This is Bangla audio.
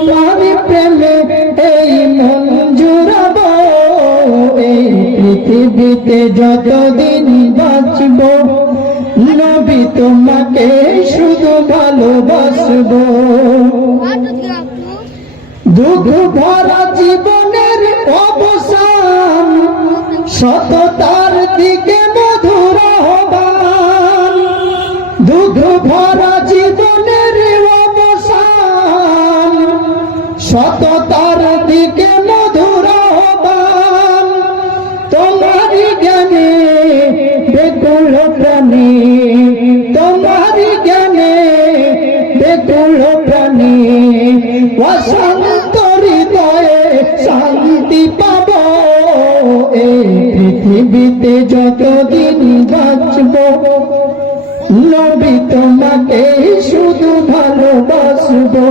তোমার প্রেমে এই মন জুড়াবো, এই পৃথিবীতে যতদিন বাঁচবো নবী তোমাকে শুধু ভালোবাসবো। দুঃখ ভরা জীবনের অবসান সততার দিকে মধুর আহ্বান। দুঃখ ভরা জীবনের অবসান সততার দিকে মধুর আহ্বান। তোমারি জ্ঞানে বেকুল প্রাণী, তোমারি জ্ঞানে বেকুল প্রাণী অসন্তরিদয়ে শান্তি পাবো। এই পৃথিবীতে যতদিন বাঁচবো নবী তোমাকে শুধু ভালোবাসবো।